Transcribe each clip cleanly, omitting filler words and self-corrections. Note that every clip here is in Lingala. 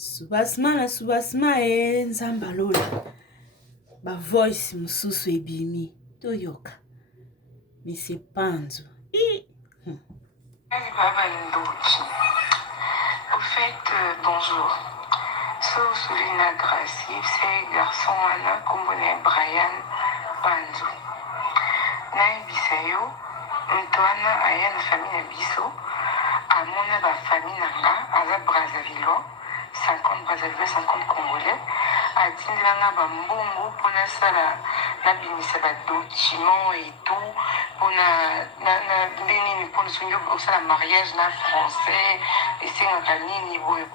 Subasma nzamba lola ba voice mususu ebimi toyoka Monsieur Panzo. Au fait, bonjour. Sou Sulina Gracie, c'est garçon Anna Kumbone Brian Panzo. Naï Bisayo, Antoine Aya na famille Biso, Amona ba famille Nanga, Aza Brazzaville, 50 Brazzaville, 50 Congolais, Atindanga ba mbongo pour na sala na binisa ba document et tout, pour na ndeni pour sonyo osala mariage na français, et c'est un nini boy.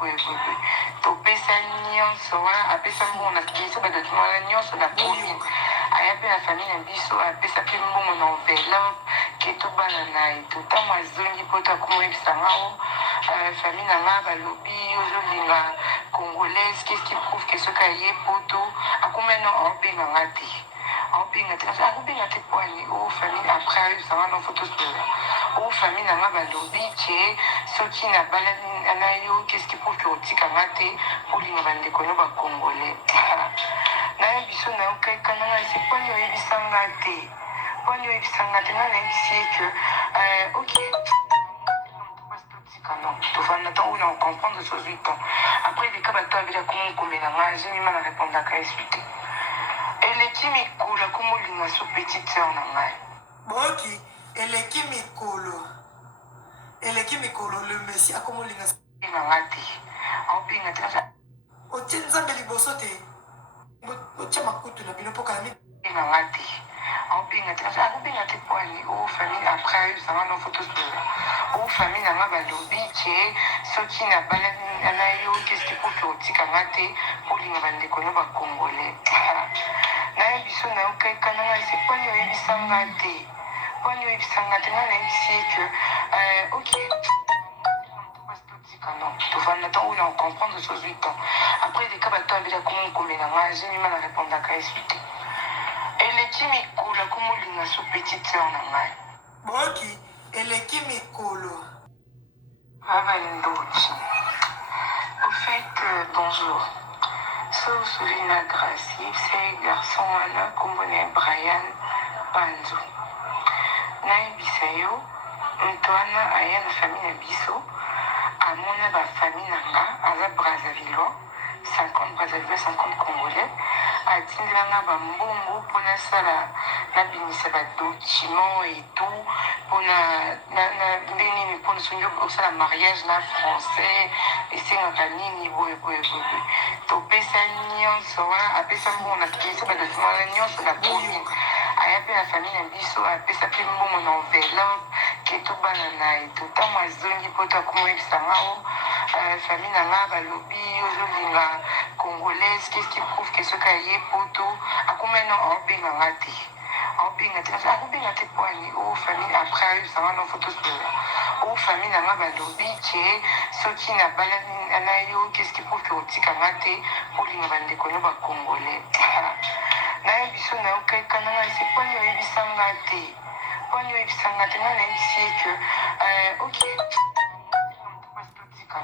Topesa nyonso wana apesa mbongo na kisa ba document na nyonso na commune. Aya pe na famille na biso apesa pe mbongo na enveloppe ke to bana na eto tango azongi po to akomoyebisanga o famille na nga balobi ozolinga congolaise, qu'est-ce qui prouve que soki aye poto akomena aobenganga te aobenga te akobenga te po ani o famille après ayebisanga na foto sola o famille na nga balobi ke soki na bala na yo qu'est-ce qui prouve ke otikanga te olinga bandeko no bacongolais naye biso na yo kaikananga ese poni oyebisanga te poni oyebisanga te nga nayebisi ye ke ok non, tu vas n'attendre où on comprend de ce 8 ans. Après, les cas, tu as vu comment j'ai mis mal à répondre à la expliquer. Et les chimiques, la comment il a sous petite sœur, non, ok, et les chimiques, le monsieur, comment il a sous o tshenzambe liboso te otya makutu na bino mpo kala ngati akobenga te po ani o famille après ayebisanga na foto sola o famille na nga balobi ke soki na bala na yo qu'est-ce qui prouve ke otikanga te olinga bandeko no bacongolais naye biso na yo kaikananga ese poni oyebisanga te nga nayebisi ye ke ok non, tu vas n'attendre où on comprend de ce 8 ans. Après, les cas, tu as vu comment j'ai mis mal à répondre à la expliquer. Et les chimiques, la comment il a sous petite sœur, non, ok, et les chimiques, au fait, bonjour. Sou Sulina Gracie, c'est garçon Anna Kumbone Brian Panzo. Naï Bisayo, Antoine Aya na famille Biso, Amona ba famille Nanga, Aza Brazzaville, 50 Brazzaville, 50 Congolais, Atindanga ba mbongo pour na sala na binisa ba document et tout, pour na ndeni pour sonyo osala mariage na français, et c'est un nini boy. Topesa nyonso wana apesa mbongo na kisa ba document na nyonso na commune. Aya pe na famille na biso apesa pe mbongo na enveloppe ke to bana na eto tango azongi po to akomoyebisanga o famille na nga balobi ozolinga congolaise, qu'est-ce qui prouve ke soki aye poto akomena aobenganga te akobenga te po ani o famille après ayebisanga na foto sola o famille na nga balobi ke soki na bala na yo qu'est-ce qui prouve ke otikanga te olinga bandeko no bacongolais naye biso na yo kaikananga ese poni oyebisanga te nga nayebisi ye ke ok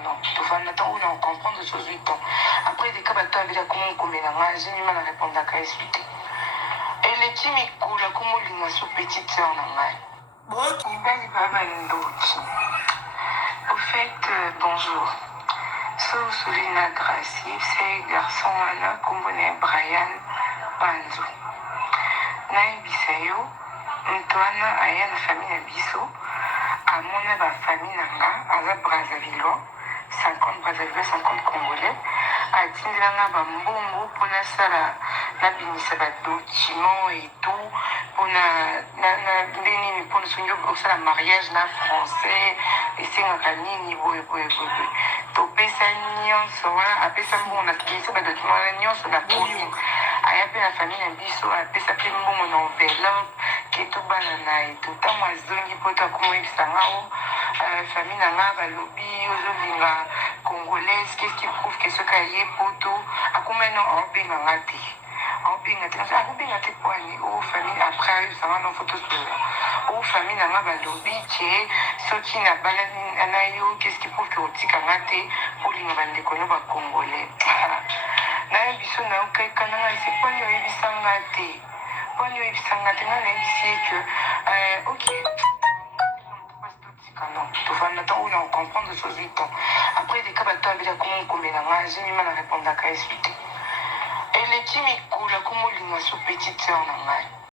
non, tu vas n'attendre où on comprend de ce 8 ans. Après, les cas, tu as vu comment j'ai mis mal à répondre à la expliquer. Et les chimiques, la comment il a sous petite sœur, non, au fait, bonjour. Sou Sulina Gracie, c'est garçon Anna Kumbone Brian Panzo. Naï Bisayo, Antoine Aya na famille Biso, Amona ba famille Nanga, Aza Brazzaville, 50 Brazzaville, 50 Congolais, Atindanga ba mbongo pour na sala na binisa ba document et tout, pour na ndeni pour sonyo osala mariage na français, et c'est un nini boy. Topesa nyonso wana apesa mbongo na kisa ba document na nyonso na commune. Aya pe na famille na biso apesa pe mbongo na enveloppe ke to bana na eto tango azongi po to akomoyebisanga o famille na nga balobi ozolinga congolaise, qu'est-ce qui prouve ke soki aye poto akomena aobenganga te aobenga te akobenga te kwani o famille après ezanga na photo solo o famille nanga balobi ke soki nabalani na yo qu'est-ce qui prouve ke otikanga te olinga bandeko no bacongolais naye biso nayokaika nanga ese kwani oyebisanga te kwani oyebisanga te nga nayebisi ye ke ok non tofanda ntango oyo na ocomprendre sozi temps après deka bato abeli akomokomela nga azimima na répondaka yesu te eleki mikolo akomolinga so petite sœur na ngai